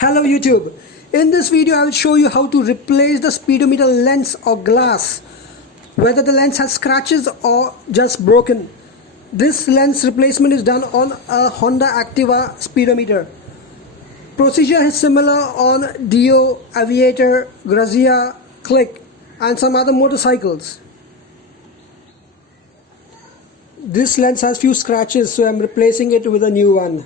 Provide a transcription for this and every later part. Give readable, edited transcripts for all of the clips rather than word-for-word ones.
Hello YouTube. In this video I will show you how to replace the speedometer lens or glass, whether the lens has scratches or just broken. This lens replacement is done on a Honda Activa speedometer. Procedure is similar on Dio, Aviator, Grazia, Cliq and some other motorcycles. This lens has few scratches, so I am replacing it with a new one.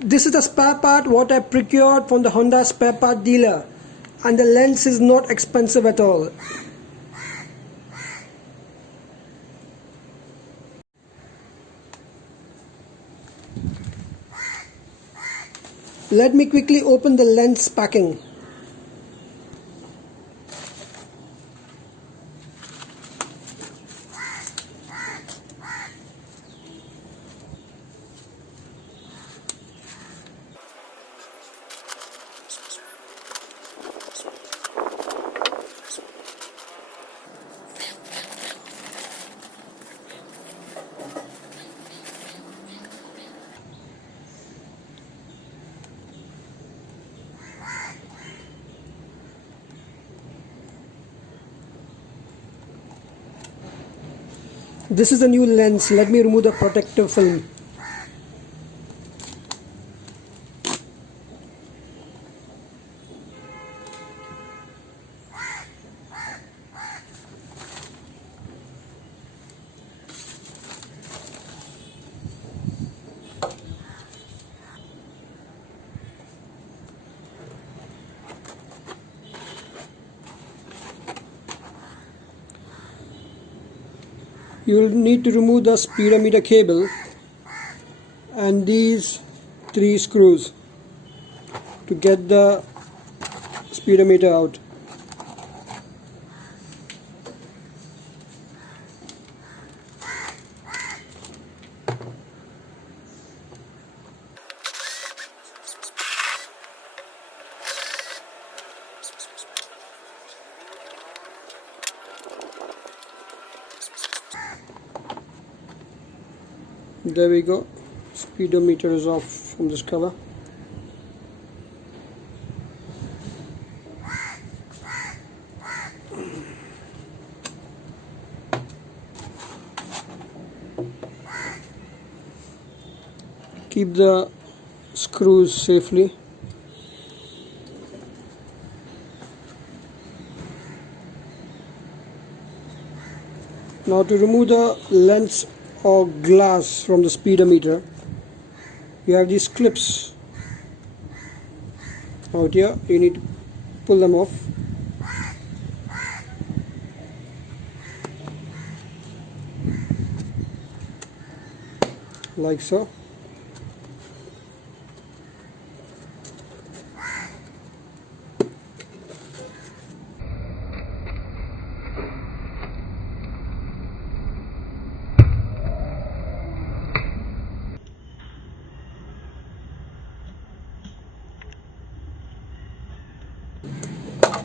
This is the spare part what I procured from the Honda spare part dealer, and the lens is not expensive at all. Let me quickly open the lens packing. This is the new lens. Let me remove the protective film. You will need to remove the speedometer cable and these 3 screws to get the speedometer out. There we go. Speedometer is off from this cover. Keep the screws safely. Now to remove the lens or glass from the speedometer, you have these clips out here. You need to pull them off. Like so.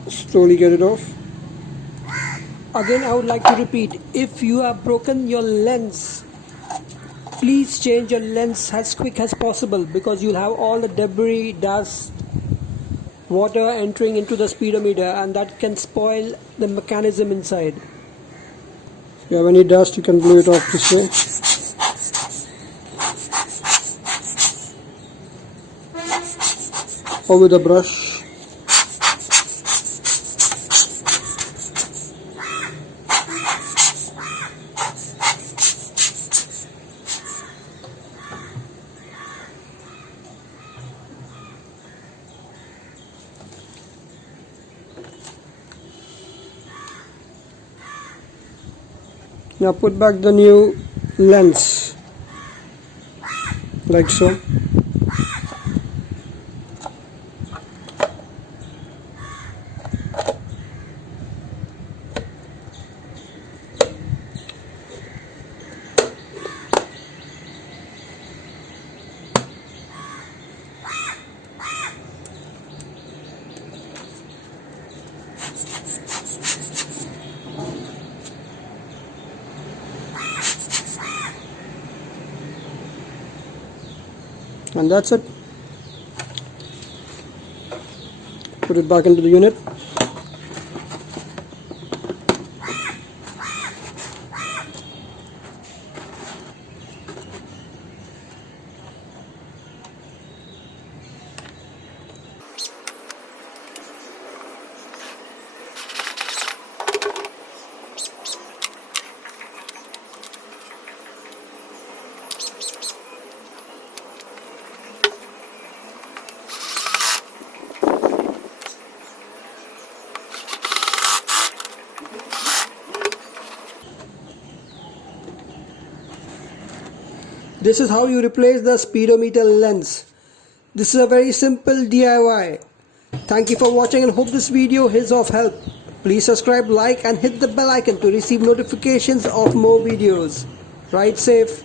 Slowly get it off. Again, I would like to repeat, if you have broken your lens, please change your lens as quick as possible, because you'll have all the debris, dust, water entering into the speedometer, and that can spoil the mechanism inside. If you have any dust, you can blow it off this way. Or with a brush. Now put back the new lens, like so. And that's it. Put it back into the unit. This is how you replace the speedometer lens. This is a very simple DIY. Thank you for watching and hope this video is of help. Please subscribe, like and hit the bell icon to receive notifications of more videos. Ride safe.